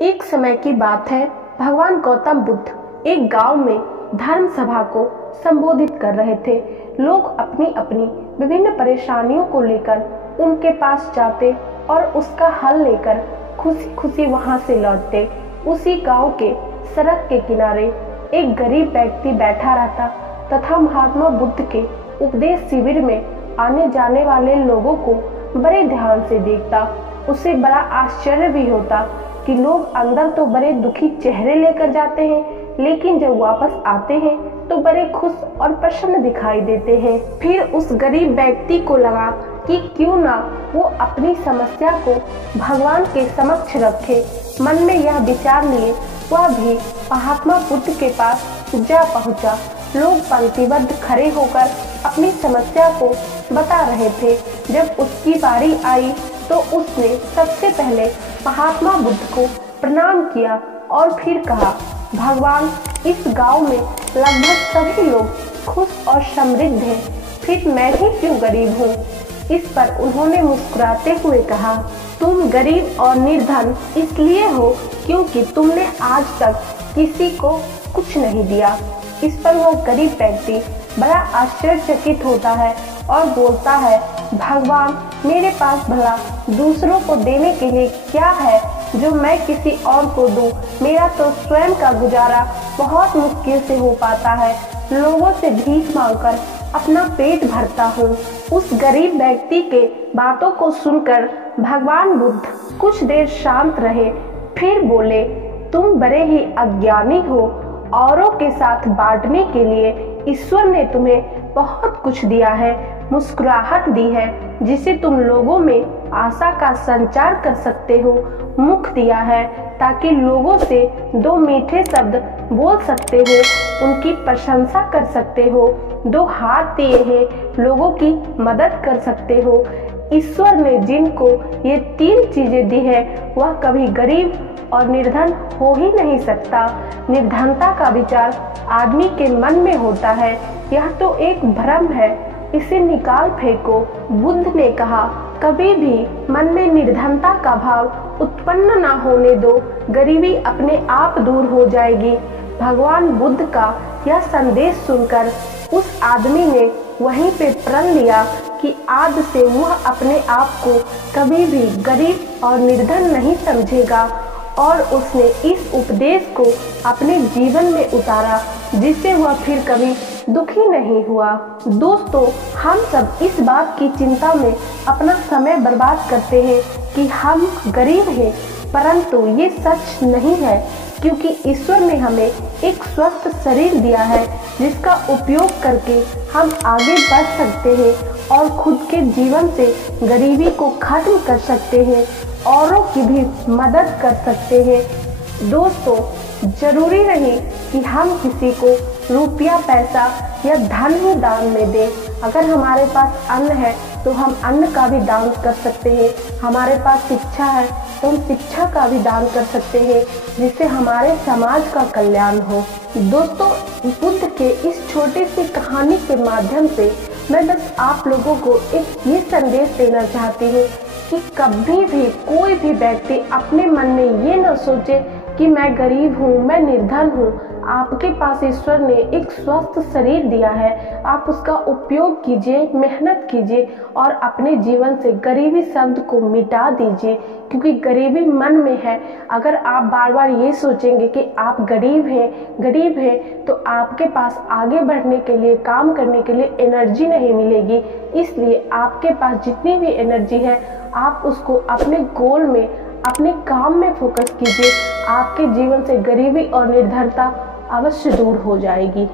एक समय की बात है। भगवान गौतम बुद्ध एक गांव में धर्म सभा को संबोधित कर रहे थे। लोग अपनी अपनी विभिन्न परेशानियों को लेकर उनके पास जाते और उसका हल लेकर खुशी खुशी वहां से लौटते। उसी गांव के सड़क के किनारे एक गरीब व्यक्ति बैठा रहता तथा महात्मा बुद्ध के उपदेश शिविर में आने जाने वाले लोगों को बड़े ध्यान से देखता। उसे बड़ा आश्चर्य भी होता कि लोग अंदर तो बड़े दुखी चेहरे लेकर जाते हैं, लेकिन जब वापस आते हैं तो बड़े खुश और प्रसन्न दिखाई देते हैं। फिर उस गरीब व्यक्ति को लगा कि क्यों ना वो अपनी समस्या को भगवान के समक्ष रखे। मन में यह विचार लिए वह भी महात्मा बुद्ध के पास जा पहुंचा। लोग पंक्तिबद्ध खड़े होकर अपनी समस्या को बता रहे थे। जब उसकी बारी आई तो उसने सबसे पहले महात्मा बुद्ध को प्रणाम किया और फिर कहा, भगवान, इस गांव में लगभग सभी लोग खुश और समृद्ध हैं, फिर मैं ही क्यों गरीब हूँ। इस पर उन्होंने मुस्कुराते हुए कहा, तुम गरीब और निर्धन इसलिए हो क्योंकि तुमने आज तक किसी को कुछ नहीं दिया। इस पर वह गरीब व्यक्ति बड़ा आश्चर्यचकित होता है और बोलता है, भगवान, मेरे पास भला दूसरों को देने के लिए क्या है जो मैं किसी और को दूं। मेरा तो स्वयं का गुजारा बहुत मुश्किल से हो पाता है। लोगों से भीख मांगकर अपना पेट भरता हूँ। उस गरीब व्यक्ति के बातों को सुनकर भगवान बुद्ध कुछ देर शांत रहे, फिर बोले, तुम बड़े ही अज्ञानी हो। औरों के साथ बांटने के लिए ईश्वर ने तुम्हें बहुत कुछ दिया है, मुस्कुराहट दी है जिसे तुम लोगों में आशा का संचार कर सकते हो, मुख दिया है ताकि लोगों से दो मीठे शब्द बोल सकते हो, उनकी प्रशंसा कर सकते हो, दो हाथ दिए हैं, लोगों की मदद कर सकते हो। ईश्वर ने जिनको ये तीन चीजें दी है वह कभी गरीब और निर्धन हो ही नहीं सकता। निर्धनता का विचार आदमी के मन में होता है, यह तो एक भ्रम है, इसे निकाल फेंको। बुद्ध ने कहा, कभी भी मन में निर्धनता का भाव उत्पन्न ना होने दो, गरीबी अपने आप दूर हो जाएगी। भगवान बुद्ध का यह संदेश सुनकर उस आदमी ने वहीं पे प्रण लिया कि आज से वह अपने आप को कभी भी गरीब और निर्धन नहीं समझेगा और उसने इस उपदेश को अपने जीवन में उतारा, जिससे वह फिर कभी दुखी नहीं हुआ। दोस्तों, हम सब इस बात की चिंता में अपना समय बर्बाद करते हैं कि हम गरीब हैं, परंतु ये सच नहीं है, क्योंकि ईश्वर ने हमें एक स्वस्थ शरीर दिया है जिसका उपयोग करके हम आगे बढ़ सकते हैं और खुद के जीवन से गरीबी को खत्म कर सकते हैं, औरों की भी मदद कर सकते हैं। दोस्तों, जरूरी नहीं कि हम किसी को रुपया, पैसा या धन ही दान में दें। अगर हमारे पास अन्न है तो हम अन्न का भी दान कर सकते हैं। हमारे पास शिक्षा है तो हम शिक्षा का भी दान कर सकते हैं, जिससे हमारे समाज का कल्याण हो। दोस्तों, बुद्ध के इस छोटी सी कहानी के माध्यम से मैं बस आप लोगों को एक ये संदेश देना चाहती हूँ कि कभी भी कोई भी व्यक्ति अपने मन में ये न सोचे कि मैं गरीब हूँ, मैं निर्धन हूँ। आपके पास ईश्वर ने एक स्वस्थ शरीर दिया है, आप उसका उपयोग कीजिए, मेहनत कीजिए और अपने जीवन से गरीबी शब्द को मिटा दीजिए, क्योंकि गरीबी मन में है। अगर आप बार बार ये सोचेंगे कि आप गरीब हैं तो आपके पास आगे बढ़ने के लिए, काम करने के लिए एनर्जी नहीं मिलेगी। इसलिए आपके पास जितनी भी एनर्जी है आप उसको अपने गोल में, अपने काम में फोकस कीजिए। आपके जीवन से गरीबी और निर्धनता अवश्य दूर हो जाएगी।